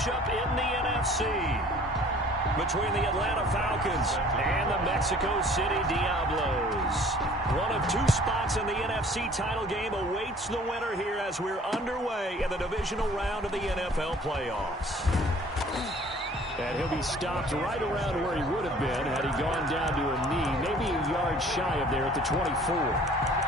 matchup in the NFC between the Atlanta Falcons and the Mexico City Diablos. One of two spots in the NFC title game awaits the winner here as we're underway in the divisional round of the NFL playoffs. And he'll be stopped right around where he would have been had he gone down to a knee, maybe a yard shy of there at the 24.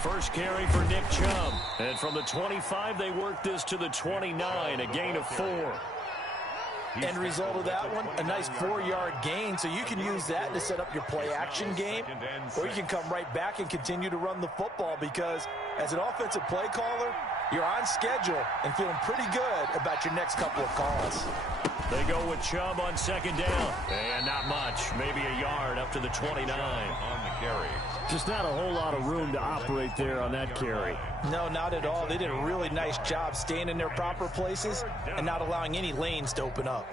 First carry for Nick Chubb. And from the 25, they work this to the 29, a gain of 4. End result of that one, a nice 4-yard gain. So you can use that to set up your play-action game, or you can come right back and continue to run the football because as an offensive play caller, you're on schedule and feeling pretty good about your next couple of calls. They go with Chubb on second down. And not much, maybe a yard up to the 29 on the carry. Just not a whole lot of room to operate there on that carry. No, not at all. They did a really nice job staying in their proper places and not allowing any lanes to open up.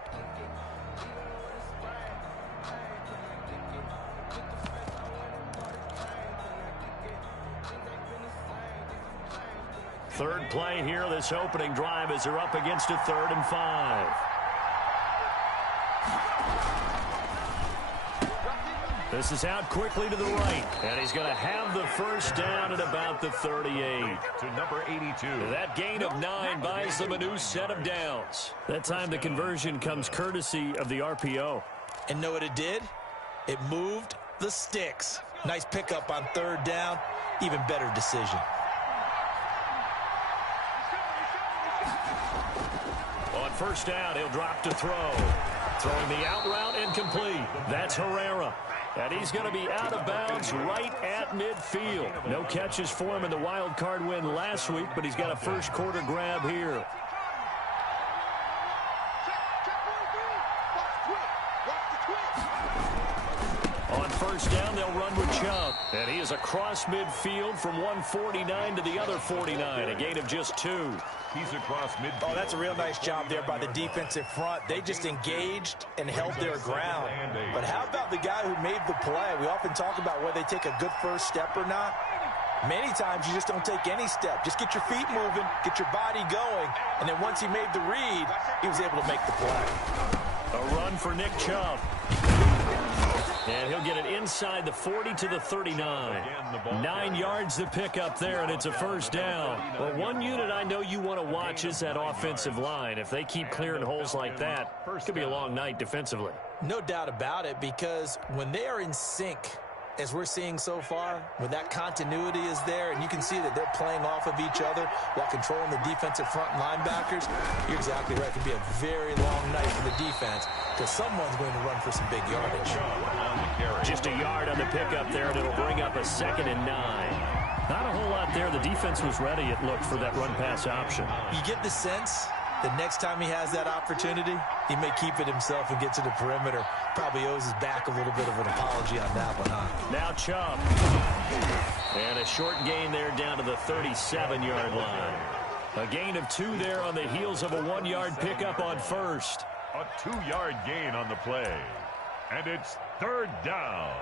Third play here, this opening drive as they're up against a 3rd and 5. This is out quickly to the right, and he's going to have the first down at about the 38. To number 82. That gain of 9 buys them a new set of downs. That time the conversion comes courtesy of the RPO. And know what it did? It moved the sticks. Nice pickup on 3rd down. Even better decision. On first down, he'll drop to throw. Throwing the out route incomplete. That's Herrera. And he's going to be out of bounds right at midfield. No catches for him in the wild card win last week, but he's got a first quarter grab here. On first down, they'll run with Chubb. And he is across midfield from 149 to the other 49, a gain of just 2. He's across midfield. Oh, that's a real nice job there by the defensive front. They just engaged and held their ground. But how about the guy who made the play? We often talk about whether they take a good first step or not. Many times you just don't take any step. Just get your feet moving, get your body going, and then once he made the read, he was able to make the play. A run for Nick Chubb. And he'll get it inside the 40 to the 39. 9 yards to pick up there, and it's a first down. Well, one unit I know you want to watch is that offensive line. If they keep clearing holes like that, it could be a long night defensively. No doubt about it, because when they are in sync, as we're seeing so far, when that continuity is there, and you can see that they're playing off of each other while controlling the defensive front linebackers, you're exactly right. It could be a very long night for the defense because someone's going to run for some big yardage. Just a yard on the pickup there, and it'll bring up a 2nd and 9. Not a whole lot there. The defense was ready, it looked, for that run-pass option. You get the sense the next time he has that opportunity, he may keep it himself and get to the perimeter. Probably owes his back a little bit of an apology on that one, huh? Now Chubb. And a short gain there down to the 37-yard line. A gain of 2 there on the heels of a 1-yard pickup on first. A 2-yard gain on the play. And it's 3rd down.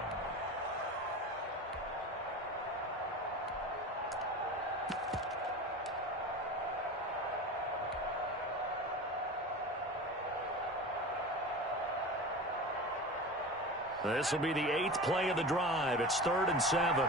This will be the 8th play of the drive. It's 3rd and 7.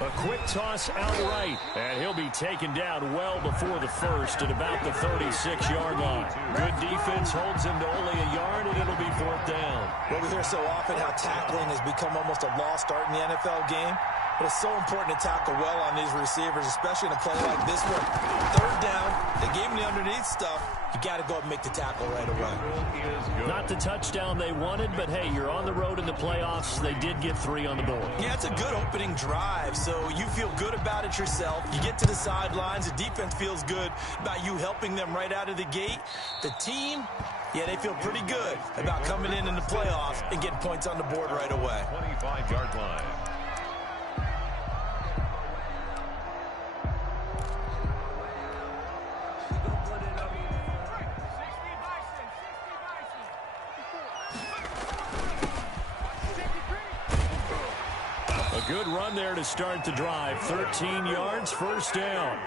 A quick toss outright, and he'll be taken down well before the first at about the 36-yard line. Good defense holds him to only a yard, and it'll be 4th down. Well, we hear so often how tackling has become almost a lost art in the NFL game. But it's so important to tackle well on these receivers, especially in a play like this one. Third down, they gave him the underneath stuff. You got to go and make the tackle right away. Not the touchdown they wanted, but hey, you're on the road in the playoffs. They did get 3 on the board. Yeah, it's a good opening drive, so you feel good about it yourself. You get to the sidelines. The defense feels good about you helping them right out of the gate. The team, yeah, they feel pretty good about coming in the playoffs and getting points on the board right away. 25-yard line. Good run there to start the drive. 13 yards, first down.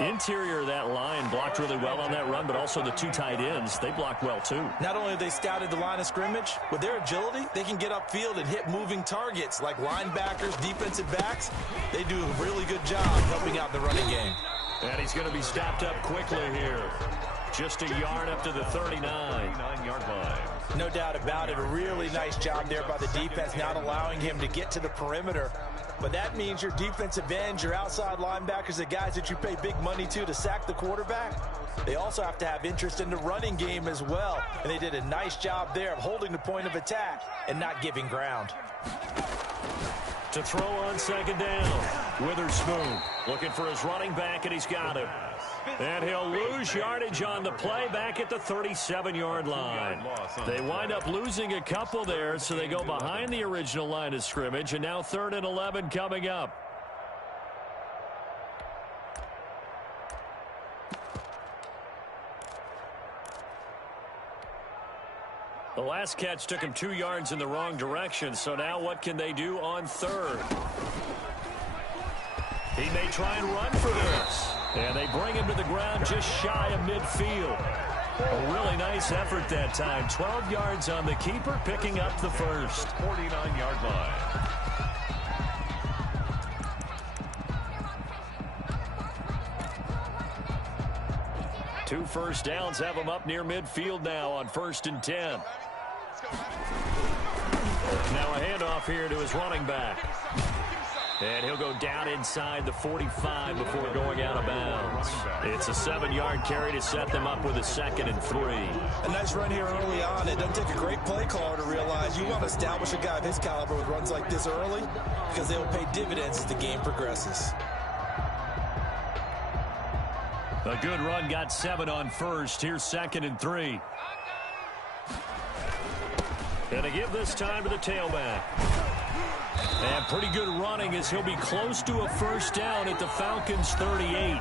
Interior of that line blocked really well on that run, but also the 2 tight ends, they blocked well too. Not only have they scouted the line of scrimmage, with their agility, they can get upfield and hit moving targets like linebackers, defensive backs. They do a really good job helping out the running game. And he's going to be stopped up quickly here. Just a yard up to the 39-yard line. No doubt about it. A really nice job there by the defense, not allowing him to get to the perimeter. But that means your defensive ends, your outside linebackers, the guys that you pay big money to sack the quarterback, they also have to have interest in the running game as well. And they did a nice job there of holding the point of attack and not giving ground. To throw on second down, Witherspoon looking for his running back, and he's got him. And he'll lose yardage on the play back at the 37-yard line. They wind up losing a couple there, so they go behind the original line of scrimmage, and now 3rd and 11 coming up. The last catch took him 2 yards in the wrong direction, so now what can they do on 3rd? He may try and run for this. And they bring him to the ground just shy of midfield. A really nice effort that time. 12 yards on the keeper, picking up the first. 49-yard line. Two first downs have him up near midfield now on 1st and 10. Now a handoff here to his running back. And he'll go down inside the 45 before going out of bounds. It's a 7-yard carry to set them up with a 2nd and 3. A nice run here early on. It doesn't take a great play caller to realize you want to establish a guy of his caliber with runs like this early because they will pay dividends as the game progresses. A good run, got 7 on 1st. Here's 2nd and 3. And they give this time to the tailback. And pretty good running as he'll be close to a first down at the Falcons' 38.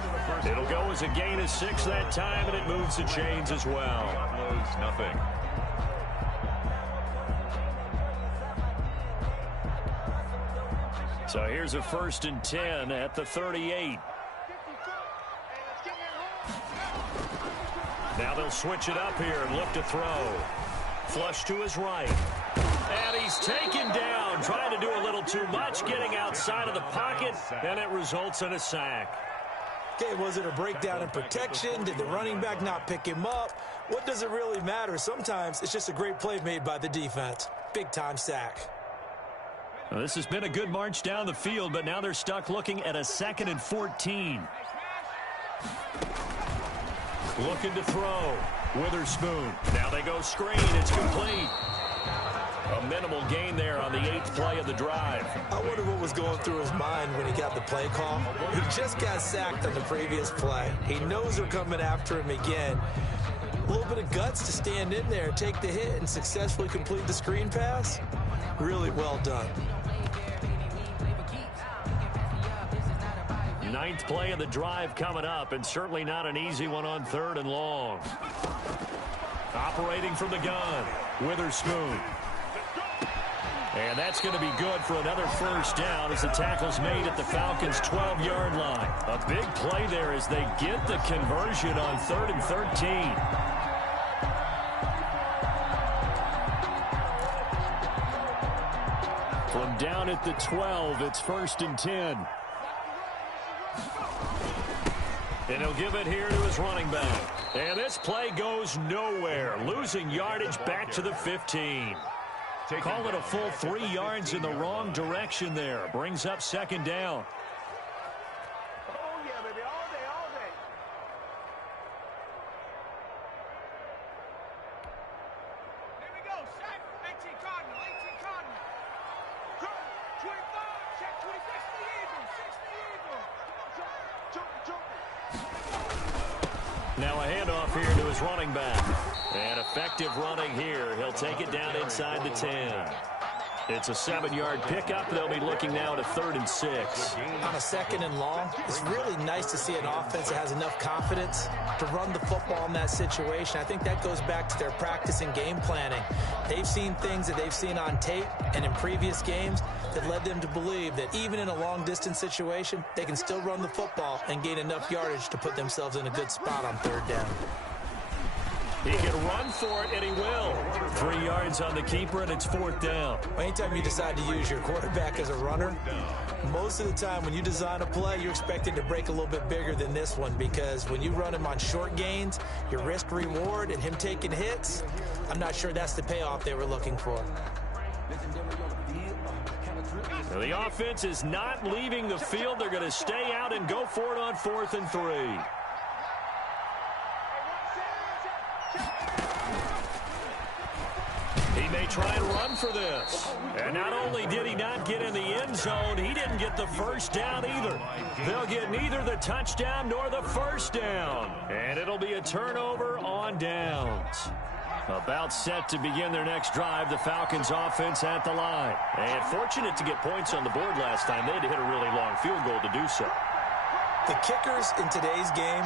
It'll go as a gain of 6 that time, and it moves the chains as well. Close, nothing. So here's a 1st and 10 at the 38. Now they'll switch it up here and look to throw. Flush to his right. And he's taken down, trying to do a little too much, getting outside of the pocket, and it results in a sack. Okay, was it a breakdown in protection? Did the running back not pick him up? What does it really matter? Sometimes it's just a great play made by the defense. Big-time sack. Well, this has been a good march down the field, but now they're stuck looking at a 2nd and 14. Looking to throw. Witherspoon. Now they go screen. It's complete. A minimal gain there on the 8th play of the drive. I wonder what was going through his mind when he got the play call. He just got sacked on the previous play. He knows they're coming after him again. A little bit of guts to stand in there, take the hit, and successfully complete the screen pass. Really well done. 9th play of the drive coming up, and certainly not an easy one on 3rd and long. Operating from the gun, Witherspoon. And that's going to be good for another first down as the tackle's made at the Falcons' 12-yard line. A big play there as they get the conversion on 3rd and 13. From down at the 12, it's 1st and 10. And he'll give it here to his running back. And this play goes nowhere, losing yardage back to the 15. Call it a full 3 yards in the wrong direction there. Brings up second down. Oh, yeah, baby, all day, all day. There we go, set. 18 Cardinal, 18 Cardinal. Go, 25, check 26, the Eagle, 60 Eagle. Jump. Now a handoff here to his running back. And effective running here. He'll take it down inside the 10. It's a 7-yard pickup. They'll be looking now to 3rd and 6. On a 2nd and long, it's really nice to see an offense that has enough confidence to run the football in that situation. I think that goes back to their practice and game planning. They've seen things that they've seen on tape and in previous games that led them to believe that even in a long-distance situation, they can still run the football and gain enough yardage to put themselves in a good spot on 3rd down. He can run for it, and he will. 3 yards on the keeper, and it's 4th down. Anytime you decide to use your quarterback as a runner, most of the time when you design a play, you're expected to break a little bit bigger than this one, because when you run him on short gains, your risk-reward and him taking hits, I'm not sure that's the payoff they were looking for. Now the offense is not leaving the field. They're going to stay out and go for it on 4th and 3. He may try and run for this. And not only did he not get in the end zone, he didn't get the first down either. They'll get neither the touchdown nor the first down. And it'll be a turnover on downs. About set to begin their next drive, the Falcons offense at the line. And fortunate to get points on the board last time. They had to hit a really long field goal to do so. The kickers in today's game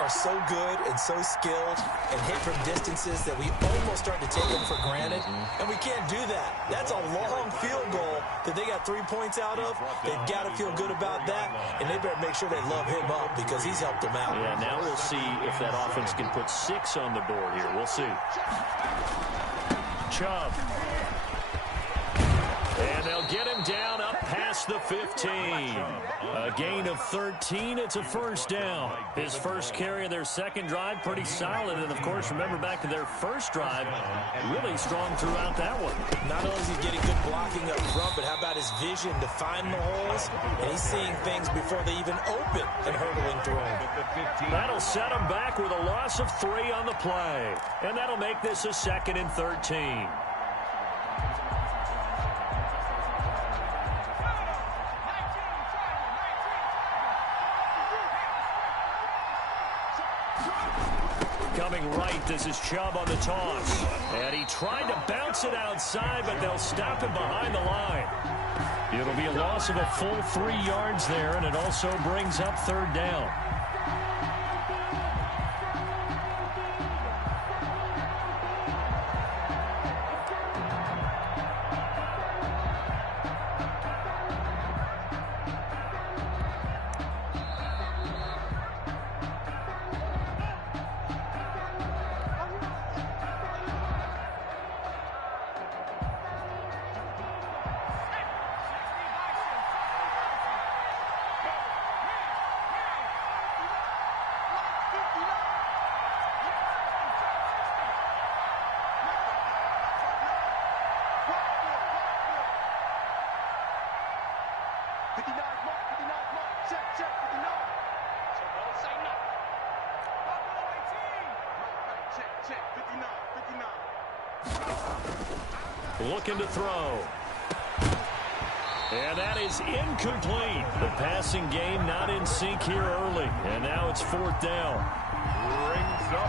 are so good and so skilled and hit from distances that we almost start to take them for granted, and we can't do that. That's a long field goal that they got 3 points out of. They've got to feel good about that, and they better make sure they love him up because he's helped them out. Yeah, now we'll see if that offense can put 6 on the board here. We'll see. Chubb. And they'll get him down up past the 15. A gain of 13. It's a first down. His first carry of their second drive, pretty solid. And, of course, remember back to their first drive, really strong throughout that one. Not only is he getting good blocking up front, but how about his vision to find the holes? And he's seeing things before they even open and hurdling through them. That'll set him back with a loss of 3 on the play. And that'll make this a 2nd and 13. Coming right, this is Chubb on the toss. And he tried to bounce it outside, but they'll stop him behind the line. It'll be a loss of a full 3 yards there, and it also brings up 3rd down. Looking to throw. And that is incomplete. The passing game not in sync here early. And now it's 4th down.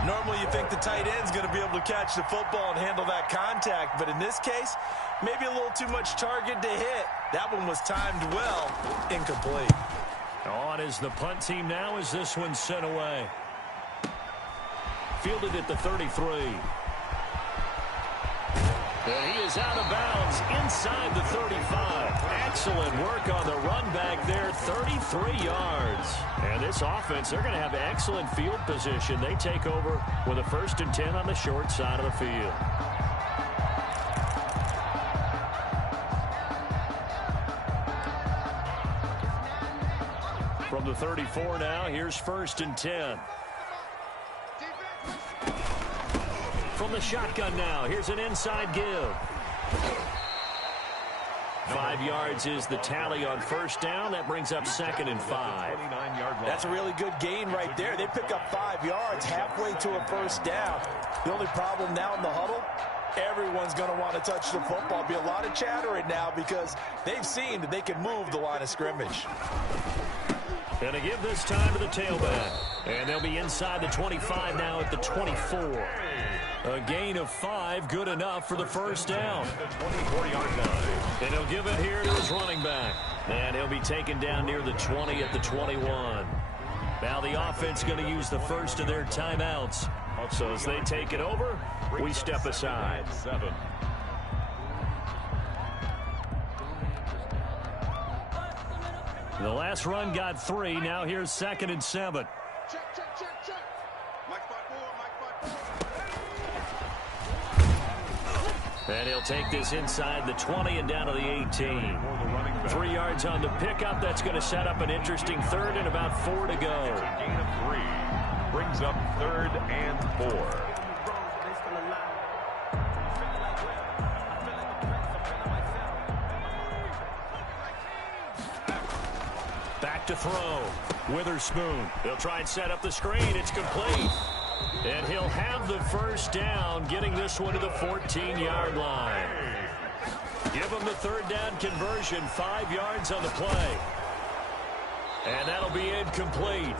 Normally you think the tight end's going to be able to catch the football and handle that contact. But in this case, maybe a little too much target to hit. That one was timed well. Incomplete. On is the punt team now as this one's sent away. Fielded at the 33. And he is out of bounds inside the 35. Excellent work on the run back there, 33 yards. And this offense, they're going to have excellent field position. They take over with a 1st and 10 on the short side of the field. From the 34 now, here's 1st and 10. From the shotgun now, here's an inside give. 5 yards is the tally on first down. That brings up 2nd and 5. That's a really good gain right there. They pick up 5 yards halfway to a first down. The only problem now in the huddle, everyone's going to want to touch the football. Be a lot of chattering now because they've seen that they can move the line of scrimmage. Going to give this time to the tailback. And they'll be inside the 25 now at the 24. A gain of 5, good enough for the first down. 24-yard line. And he'll give it here to his running back. And he'll be taken down near the 20 at the 21. Now the offense going to use the first of their timeouts. So as they take it over, we step aside. 7. The last run got 3. Now here's 2nd and 7. Check, check, check, check. Mike 5-4, Mike 5-4. And he'll take this inside the 20 and down to the 18. 3 yards on the pickup. That's going to set up an interesting 3rd and about 4 to go. It's a gain of 3. Brings up 3rd and 4. Back to throw. Witherspoon. He'll try and set up the screen. It's complete. And he'll have the first down, getting this one to the 14-yard line. Give him the 3rd down conversion, 5 yards on the play. And that'll be incomplete.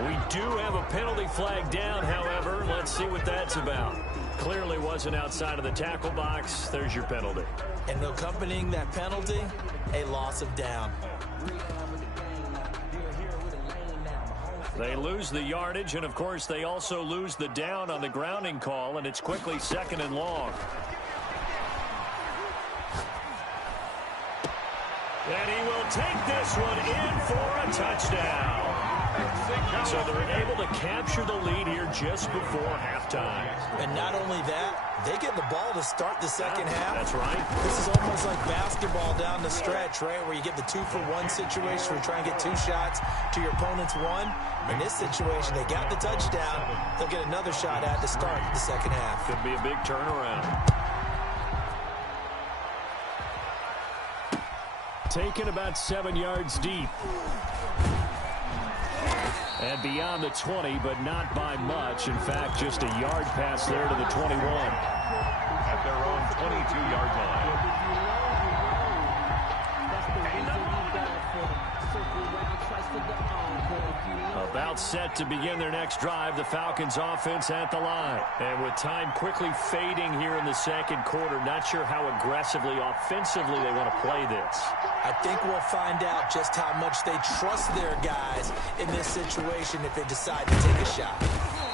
We do have a penalty flag down, however. Let's see what that's about. Clearly wasn't outside of the tackle box. There's your penalty. And accompanying that penalty, a loss of down. They lose the yardage, and, of course, they also lose the down on the grounding call, and it's quickly 2nd and long. And he will take this one in for a touchdown. So they're able to capture the lead here just before halftime. And not only that, they get the ball to start the second half. That's right. This is almost like basketball down the stretch, right, where you get the 2-for-1 situation where you try and get 2 shots to your opponent's 1. In this situation, they got the touchdown. They'll get another shot at to start the second half. Could be a big turnaround. Taken about 7 yards deep. And beyond the 20, but not by much. In fact, just a yard pass there to the 21. At their own 22-yard line. About set to begin their next drive, the Falcons offense at the line. And with time quickly fading here in the second quarter, not sure how aggressively, offensively they want to play this. I think we'll find out just how much they trust their guys in this situation if they decide to take a shot.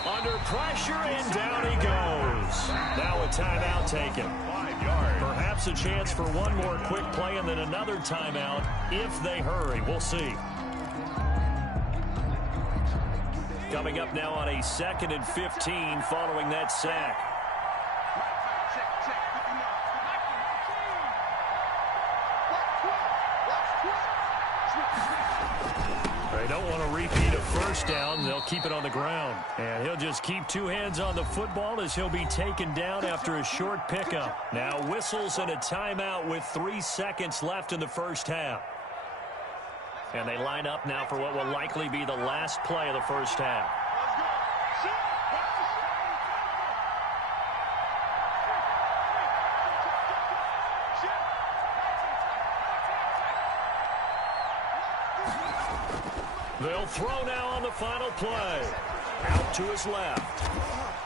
Under pressure, and down he goes. Now a timeout taken. 5 yards. Perhaps a chance for one more quick play and then another timeout if they hurry. We'll see. Coming up now on a 2nd and 15 following that sack. They don't want to repeat a first down. They'll keep it on the ground. And he'll just keep 2 hands on the football as he'll be taken down after a short pickup. Now whistles and a timeout with 3 seconds left in the first half. And they line up now for what will likely be the last play of the first half. They'll throw now on the final play. Out to his left.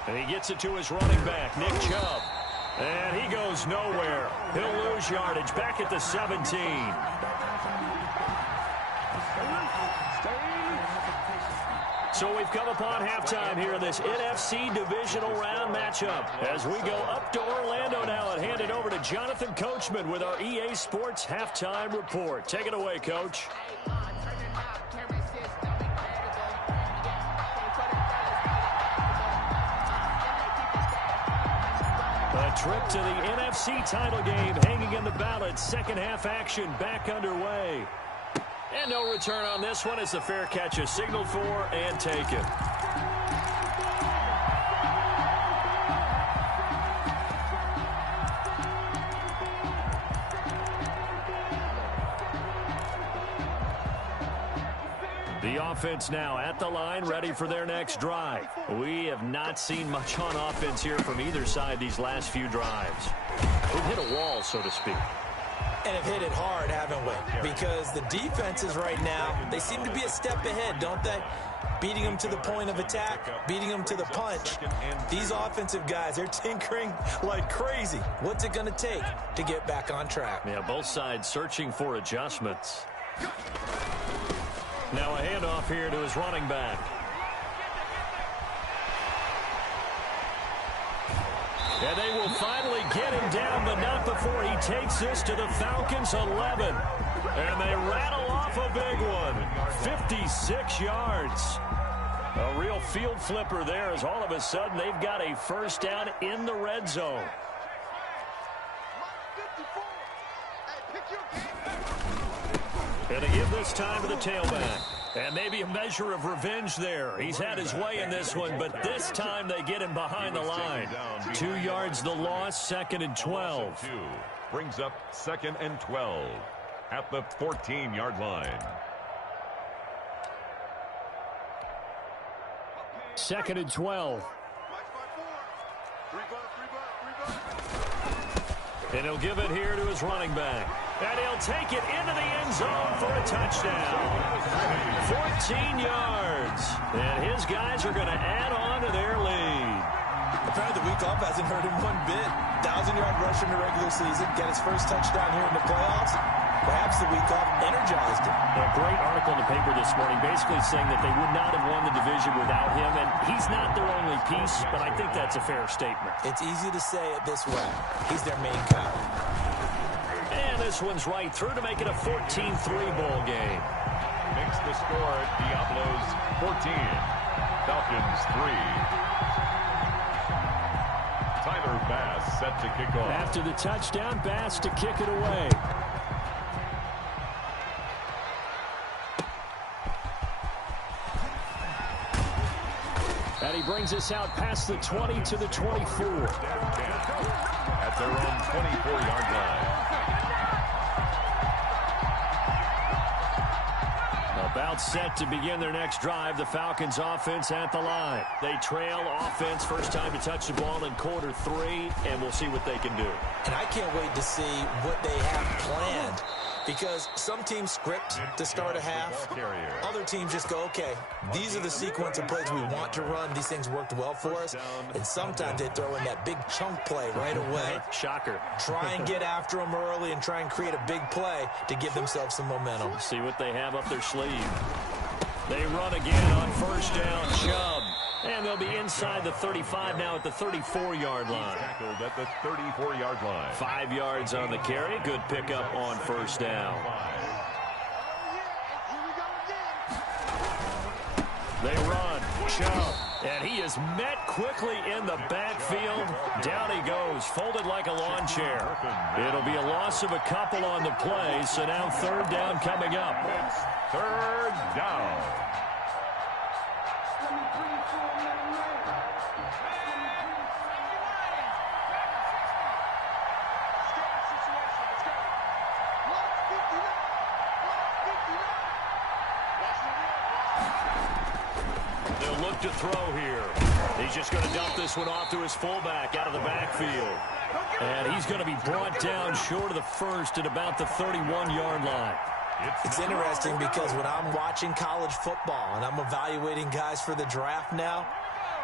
And he gets it to his running back, Nick Chubb. And he goes nowhere. He'll lose yardage back at the 17. So we've come upon halftime here in this NFC divisional round matchup. As we go up to Orlando now and hand it over to Jonathan Coachman with our EA Sports halftime report. Take it away, Coach. A trip to the NFC title game hanging in the balance. Second half action back underway. And no return on this one as the fair catch is signaled for and taken. The offense now at the line, ready for their next drive. We have not seen much on offense here from either side these last few drives. We've hit a wall, so to speak. And have hit it hard, haven't we? Because the defenses right now, they seem to be a step ahead, don't they? Beating them to the point of attack, beating them to the punch. These offensive guys, they're tinkering like crazy. What's it going to take to get back on track? Yeah, both sides searching for adjustments. Now a handoff here to his running back. And they will finally get him down, but not before he takes this to the Falcons' 11. And they rattle off a big one. 56 yards. A real field flipper there as all of a sudden they've got a first down in the red zone. And they give this time to the tailback. And maybe a measure of revenge there. He's had his way in this one, but this time they get him behind the line. 2 yards the loss, 2nd and 12. Brings up 2nd and 12 at the 14-yard line. 2nd and 12. And he'll give it here to his running back. And he'll take it into the end zone for a touchdown. 14 yards. And his guys are going to add on to their lead. Apparently the week off hasn't hurt him one bit. 1,000-yard rush in the regular season. Get his first touchdown here in the playoffs. Perhaps the week off energized him. A great article in the paper this morning basically saying that they would not have won the division without him. And he's not their only piece, but I think that's a fair statement. It's easy to say it this way. He's their main guy. And this one's right through to make it a 14-3 ball game. Makes the score Diablos 14, Falcons 3. Tyler Bass set to kick off. After the touchdown, Bass to kick it away. And he brings us out past the 20 to the 24. At their own 24-yard line. About set to begin their next drive, the Falcons offense at the line. They trail offense, first time to touch the ball in quarter 3, and we'll see what they can do. And I can't wait to see what they have planned. Because some teams script to start a half. Other teams just go, okay, these are the sequence of plays we want to run. These things worked well for us. And sometimes they throw in that big chunk play right away. Shocker. Try and get after them early and try and create a big play to give themselves some momentum. See what they have up their sleeve. They run again on first down. Chubb. And they'll be inside the 35 now at the 34-yard line. Tackled at the 34-yard line. 5 yards on the carry. Good pickup on first down. They run. Chubb. And he is met quickly in the backfield. Down he goes, folded like a lawn chair. It'll be a loss of a couple on the play, so now 3rd down coming up. 3rd down. They'll look to throw here. He's just going to dump this one off to his fullback out of the backfield. And he's going to be brought down short of the first at about the 31-yard line. It's interesting because when I'm watching college football and I'm evaluating guys for the draft now,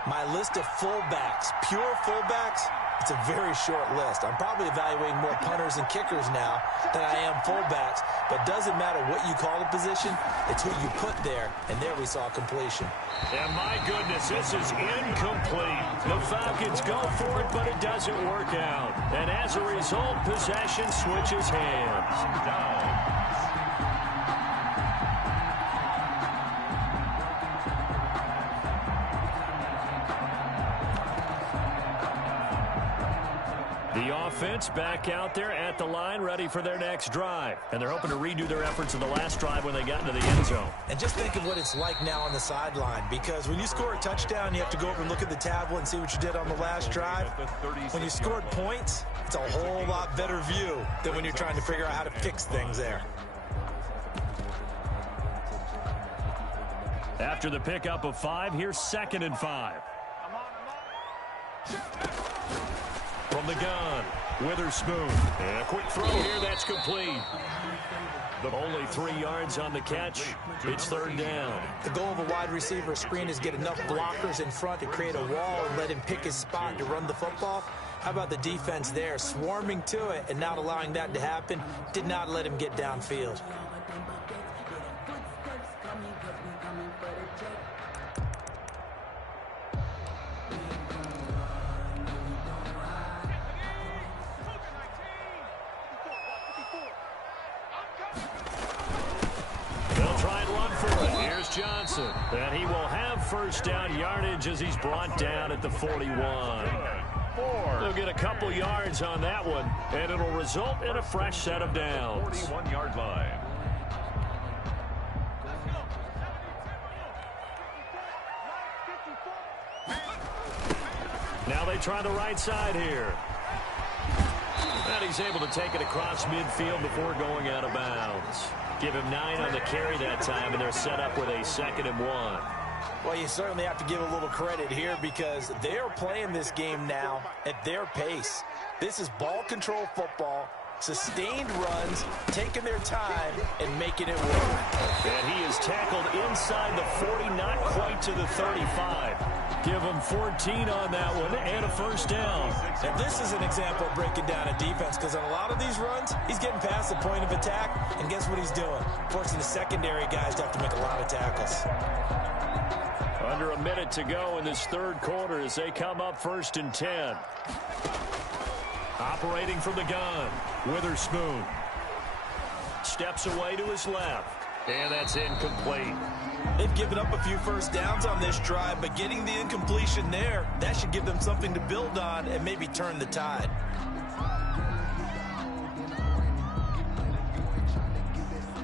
my list of fullbacks, pure fullbacks, it's a very short list. I'm probably evaluating more punters and kickers now than I am fullbacks, but doesn't matter what you call the position, it's who you put there, and there we saw completion. And my goodness, this is incomplete. The Falcons go for it, but it doesn't work out. And as a result, possession switches hands. The offense back out there at the line, ready for their next drive. And they're hoping to redo their efforts of the last drive when they got into the end zone. And just think of what it's like now on the sideline, because when you score a touchdown, you have to go over and look at the tablet and see what you did on the last drive. When you scored points, it's a whole lot better view than when you're trying to figure out how to fix things there. After the pickup of 5, here's 2nd and 5. From the gun, Witherspoon. And a quick throw here, that's complete. Only 3 yards on the catch. It's 3rd down. The goal of a wide receiver screen is get enough blockers in front to create a wall and let him pick his spot to run the football. How about the defense there, swarming to it and not allowing that to happen? Did not let him get downfield. Johnson, and he will have 1st down yardage as he's brought down at the 41. They'll get a couple yards on that one, and it'll result in a fresh set of downs. 41-yard line. Now they try the right side here. And he's able to take it across midfield before going out of bounds. Give him 9 on the carry that time, and they're set up with a 2nd and 1. Well, you certainly have to give a little credit here because they are playing this game now at their pace. This is ball control football, sustained runs, taking their time, and making it work. And he is tackled inside the 40, not quite to the 35. Give him 14 on that one and a 1st down. And this is an example of breaking down a defense because on a lot of these runs, he's getting past the point of attack, and guess what he's doing? Forcing the secondary guys to have to make a lot of tackles. Under a minute to go in this 3rd quarter as they come up 1st and 10. Operating from the gun, Witherspoon. Steps away to his left, and that's incomplete. They've given up a few 1st downs on this drive, but getting the incompletion there, that should give them something to build on and maybe turn the tide.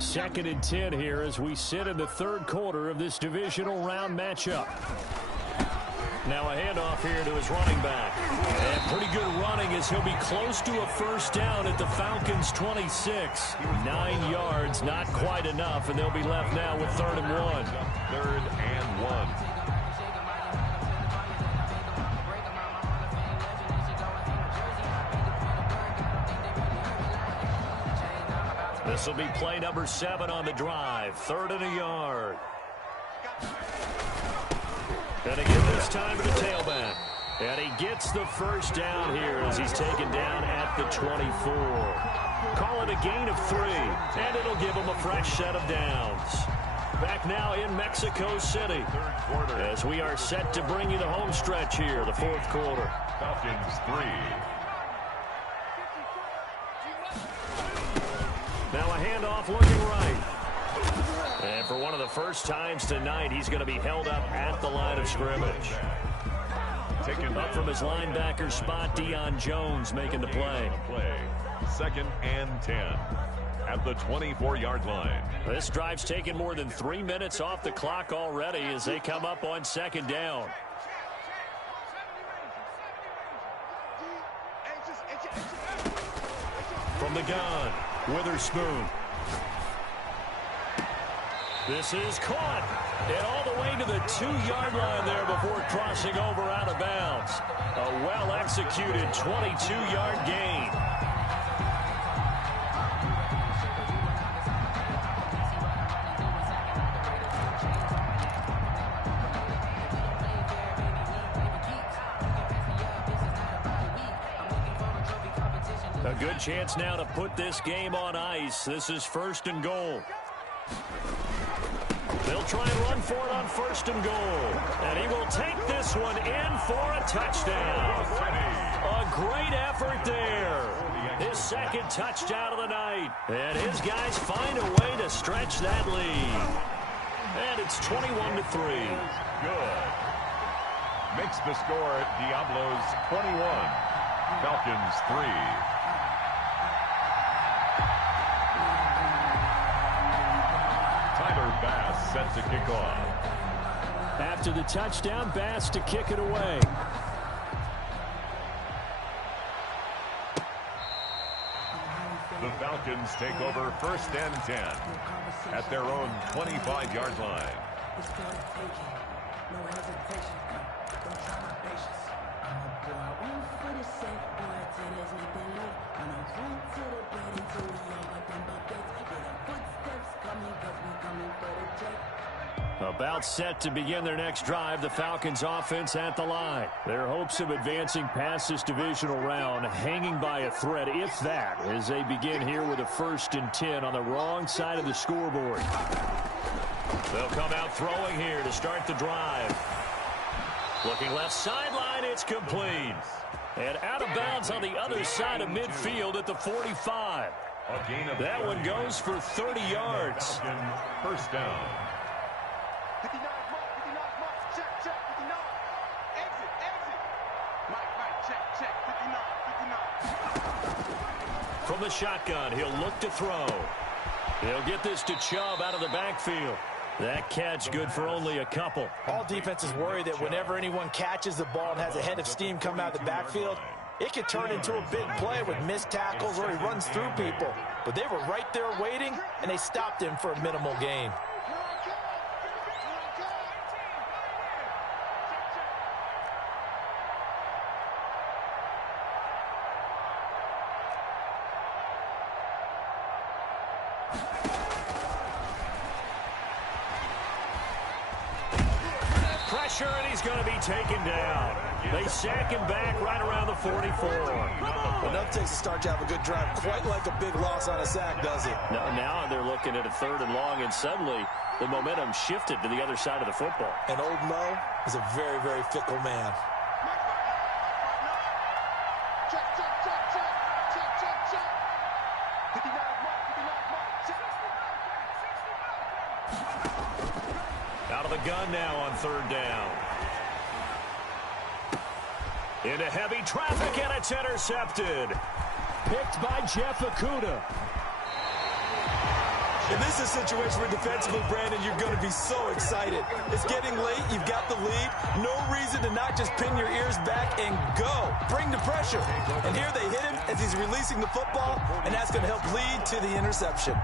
Second and 10 here as we sit in the 3rd quarter of this divisional round matchup. Now a handoff here to his running back. And pretty good running as he'll be close to a 1st down at the Falcons' 26. 9 yards, not quite enough, and they'll be left now with 3rd and 1. 3rd and 1. This will be play number 7 on the drive. 3rd and a yard. And again this time to the tailback. And he gets the 1st down here as he's taken down at the 24. Call it a gain of 3, and it'll give him a fresh set of downs. Back now in Mexico City as we are set to bring you the home stretch here, the 4th quarter. Falcons 3. Now a handoff looking right. And for one of the first times tonight, he's going to be held up at the line of scrimmage. Taken up from his linebacker spot, Deion Jones making the play. 2nd and 10 at the 24-yard line. This drive's taken more than 3 minutes off the clock already as they come up on 2nd down. From the gun, Witherspoon. This is caught, and all the way to the 2-yard line there before crossing over out of bounds. A well-executed 22-yard gain. A good chance now to put this game on ice. This is 1st and goal. They'll try and run for it on 1st and goal. And he will take this one in for a touchdown. A great effort there. His 2nd touchdown of the night. And his guys find a way to stretch that lead. And it's 21-3. Good. Makes the score Diablos 21. Falcons 3. Bass set to kick off. After the touchdown, Bass to kick it away. The Falcons take over 1st and 10 at their own 25-yard line. It's for the taking. No hesitation. Don't try my patience. I'm a boy. I went for the safe. Boy, till there's nothing left. When I went to the bread until we all got them buckets. Yeah, the footsteps coming, cause we coming for the check. About set to begin their next drive, the Falcons offense at the line. Their hopes of advancing past this divisional round hanging by a thread, if that, as they begin here with a 1st and 10 on the wrong side of the scoreboard. They'll come out throwing here to start the drive. Looking left sideline, it's complete. And out of bounds on the other side of midfield at the 45. That one goes for 30 yards. First down. 59 mark, check, 59. Exit. Mike, check, 59. From the shotgun, he'll look to throw. He'll get this to Chubb out of the backfield. That catch good for only a couple. All defenses worry that whenever anyone catches the ball and has a head of steam coming out of the backfield, it could turn into a big play with missed tackles or he runs through people. But they were right there waiting, and they stopped him for a minimal gain. And he's going to be taken down. They sack him back right around the 44. Enough takes to start to have a good drive, quite like a big loss on a sack, does he? Now they're looking at a 3rd and long, and suddenly the momentum shifted to the other side of the football. And old Mo is a very, very fickle man. Check. 59 mark, check. Out of the gun now on 3rd down. Into heavy traffic, and it's intercepted. Picked by Jeff Okudah. And this is a situation where defensively, Brandon, you're going to be so excited. It's getting late. You've got the lead. No reason to not just pin your ears back and go. Bring the pressure. And here they hit him as he's releasing the football, and that's going to help lead to the interception.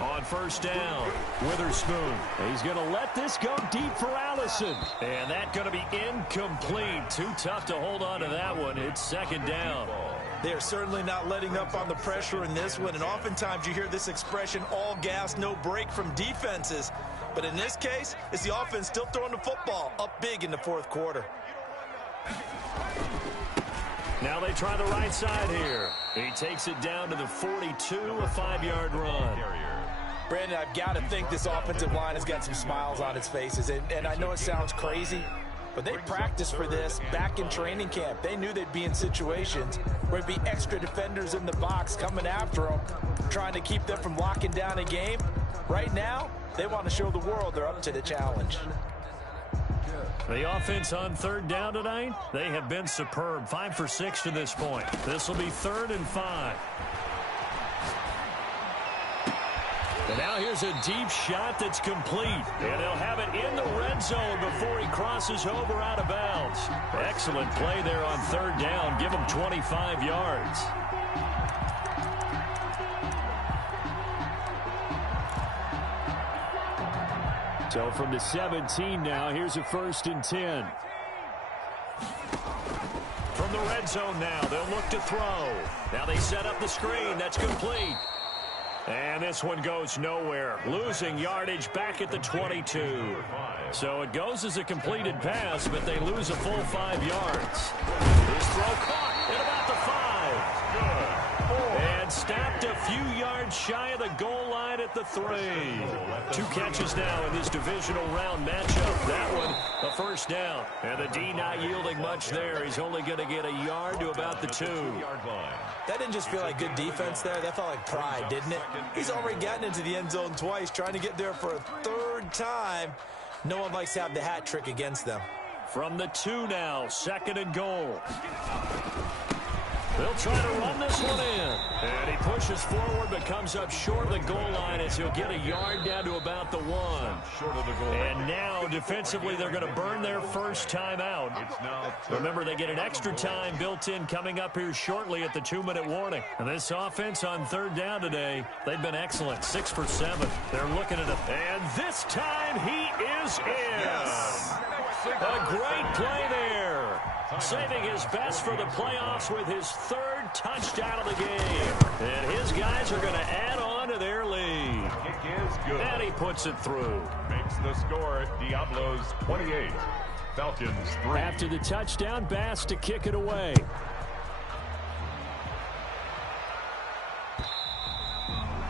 On 1st down, Witherspoon. He's going to let this go deep for Allison. And that's going to be incomplete. Too tough to hold on to that one. It's 2nd down. They are certainly not letting up on the pressure in this one. And oftentimes you hear this expression, all gas, no break from defenses. But in this case, it's the offense still throwing the football up big in the 4th quarter. Now they try the right side here. He takes it down to the 42, a 5-yard run. Brandon, I've got to think this offensive line has got some smiles on its faces. And I know it sounds crazy, but they practiced for this back in training camp. They knew they'd be in situations where there'd be extra defenders in the box coming after them, trying to keep them from locking down a game. Right now, they want to show the world they're up to the challenge. The offense on 3rd down tonight, they have been superb. 5 for 6 to this point. This will be 3rd and 5. And now here's a deep shot that's complete. And they'll have it in the red zone before he crosses over out of bounds. Excellent play there on 3rd down. Give him 25 yards. So from the 17 now, here's a 1st and 10. From the red zone now, they'll look to throw. Now they set up the screen. That's complete. And this one goes nowhere. Losing yardage back at the 22. So it goes as a completed pass, but they lose a full 5 yards. This throw caught at about the 5. And stopped a few yards shy of the goal line at the 3. 2 catches now in this divisional round matchup. That one, a 1st down. And the D not yielding much there. He's only going to get a yard to about the 2. That didn't just feel like good defense there. That felt like pride, didn't it? He's already gotten into the end zone twice, trying to get there for a 3rd time. No one likes to have the hat trick against them. From the 2 now, 2nd and goal. They'll try to run this one in. And he pushes forward but comes up short of the goal line as he'll get a yard down to about the 1. Short of the goal. And now, defensively, they're going to burn their first time out. Remember, they get an extra time built in coming up here shortly at the 2-minute warning. And this offense on third down today, they've been excellent. 6 for 7. They're looking at it. And this time he is in. Yes. A great play there. Saving his best for the playoffs with his 3rd touchdown of the game. And his guys are going to add on to their lead. Kick is good. And he puts it through. Makes the score Diablos 28. Falcons 3. After the touchdown, Bass to kick it away.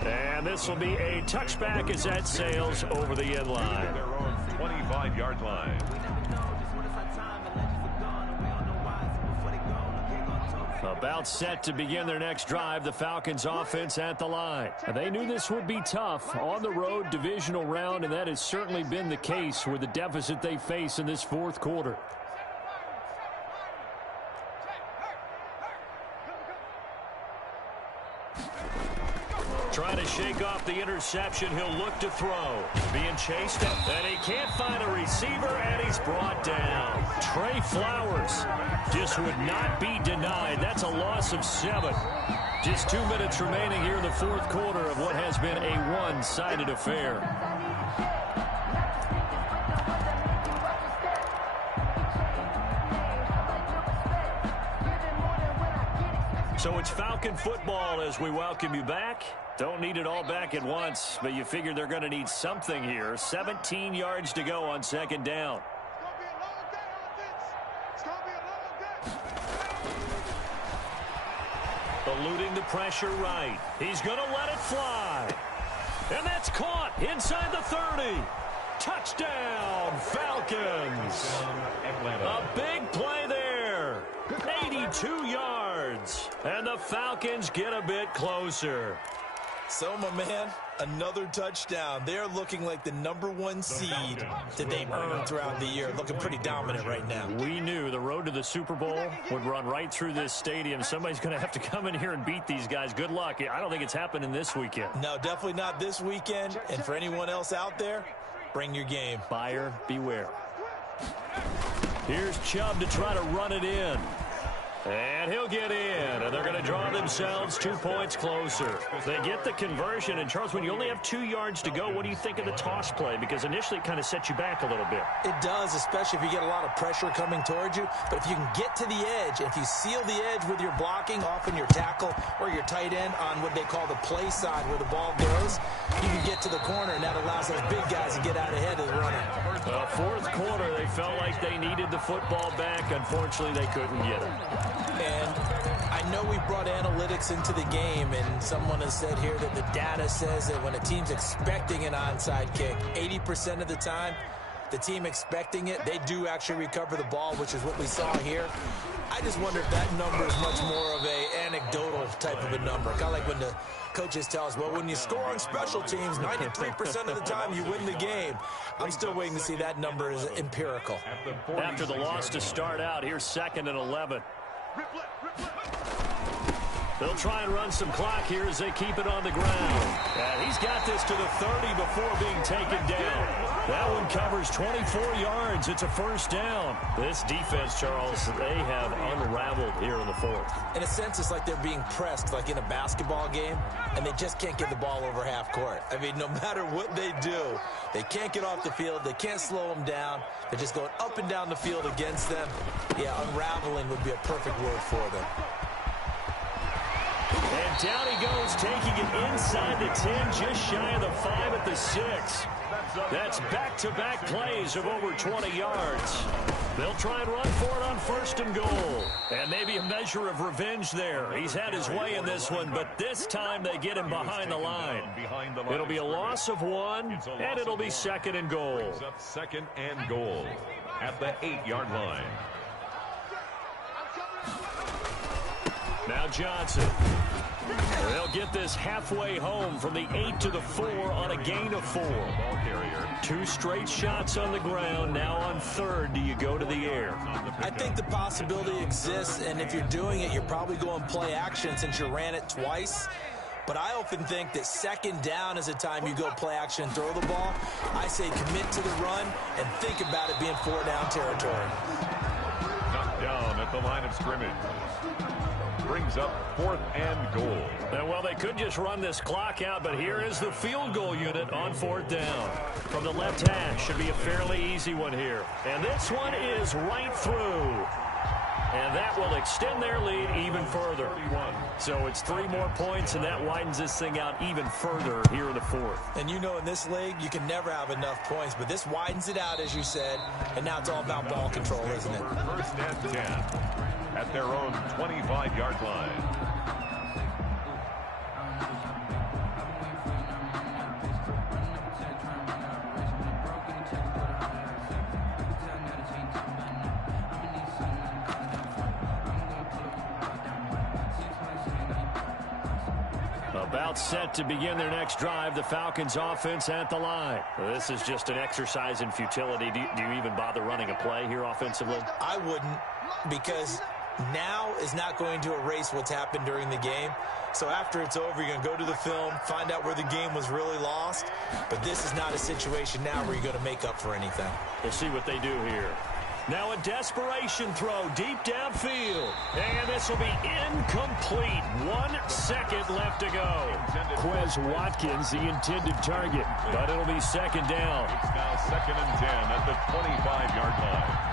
And this will be a touchback as that sails over the end line. Their own 25-yard line. About set to begin their next drive, the Falcons offense at the line. They knew this would be tough on the road divisional round, and that has certainly been the case with the deficit they face in this 4th quarter. Trying to shake off the interception, he'll look to throw. Being chased, and he can't find a receiver, and he's brought down. Trey Flowers just would not be denied. That's a loss of 7. Just 2 minutes remaining here in the 4th quarter of what has been a one-sided affair. So it's Falcon football as we welcome you back. Don't need it all back at once, but you figure they're going to need something here. 17 yards to go on 2nd down. Eluding the pressure right. He's going to let it fly. And that's caught inside the 30. Touchdown, Falcons. A big play there. 82 yards. And the Falcons get a bit closer. So, my man, another touchdown. They're looking like the #1 seed that they've earned throughout the year. Looking pretty dominant right now. We knew the road to the Super Bowl would run right through this stadium. Somebody's going to have to come in here and beat these guys. Good luck. I don't think it's happening this weekend. No, definitely not this weekend. And for anyone else out there, bring your game. Buyer beware. Here's Chubb to try to run it in. And he'll get in, and they're going to draw themselves 2 points closer. They get the conversion, and Charles, when you only have 2 yards to go, what do you think of the toss play? Because initially it kind of sets you back a little bit. It does, especially if you get a lot of pressure coming towards you. But if you can get to the edge, if you seal the edge with your blocking, often your tackle or your tight end on what they call the play side where the ball goes, you can get to the corner, and that allows those big guys to get out ahead of the runner. 4th quarter, they felt like they needed the football back. Unfortunately, they couldn't get it. And I know we brought analytics into the game, and someone has said here that the data says that when a team's expecting an onside kick, 80% of the time, the team expecting it, they do actually recover the ball, which is what we saw here. I just wonder if that number is much more of a anecdotal type of a number. Kind of like when the coaches tell us, well, when you score on special teams, 93% of the time you win the game. I'm still waiting to see that number is empirical. After the loss to start out, here's 2nd and 11. They'll try and run some clock here as they keep it on the ground. And he's got this to the 30 before being taken down. That one covers 24 yards. It's a 1st down. This defense, Charles, they have unraveled here in the 4th. In a sense, it's like they're being pressed, like in a basketball game, and they just can't get the ball over half court. I mean, no matter what they do, they can't get off the field. They can't slow them down. They're just going up and down the field against them. Yeah, unraveling would be a perfect word for them. And down he goes, taking it inside the 10, just shy of the 5 at the 6. That's back-to-back plays of over 20 yards. They'll try and run for it on 1st and goal. And maybe a measure of revenge there. He's had his way in this one, but this time they get him behind the line. It'll be a loss of 1, and it'll be 2nd and goal. 2nd and goal at the 8-yard line. Now Johnson. They'll get this halfway home from the 8 to the 4 on a gain of 4. Ball carrier. 2 straight shots on the ground. Now on third, do you go to the air? I think the possibility exists, and if you're doing it, you're probably going play action since you ran it twice. But I often think that second down is a time you go play action and throw the ball. I say commit to the run and think about it being 4-down territory. Knocked down at the line of scrimmage. Brings up 4th and goal. Well, they could just run this clock out, but here is the field goal unit on 4th down. From the left hash, should be a fairly easy one here. And this one is right through. And that will extend their lead even further. So it's 3 more points, and that widens this thing out even further here in the 4th. And you know in this league, you can never have enough points, but this widens it out, as you said, and now it's all about ball control, isn't it? 1st and 10 at their own 25-yard line. About set to begin their next drive, the Falcons offense at the line. This is just an exercise in futility. Do you even bother running a play here offensively? I wouldn't, because now is not going to erase what's happened during the game. So after it's over, you're going to go to the film, find out where the game was really lost. But this is not a situation now where you're going to make up for anything. We'll see what they do here. Now a desperation throw deep downfield. And this will be incomplete. 1 second left to go. Quez Watkins, the intended target. But it'll be second down. It's now 2nd and 10 at the 25-yard line.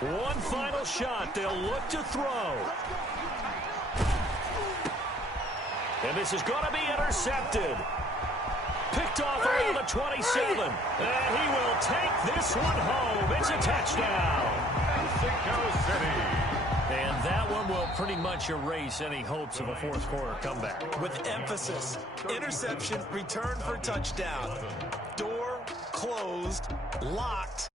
One final shot. They'll look to throw. And this is going to be intercepted. Picked off around the 27. And he will take this one home. It's a touchdown. Mexico City. And that one will pretty much erase any hopes of a fourth quarter comeback. With emphasis, interception, return for touchdown. Door closed, locked,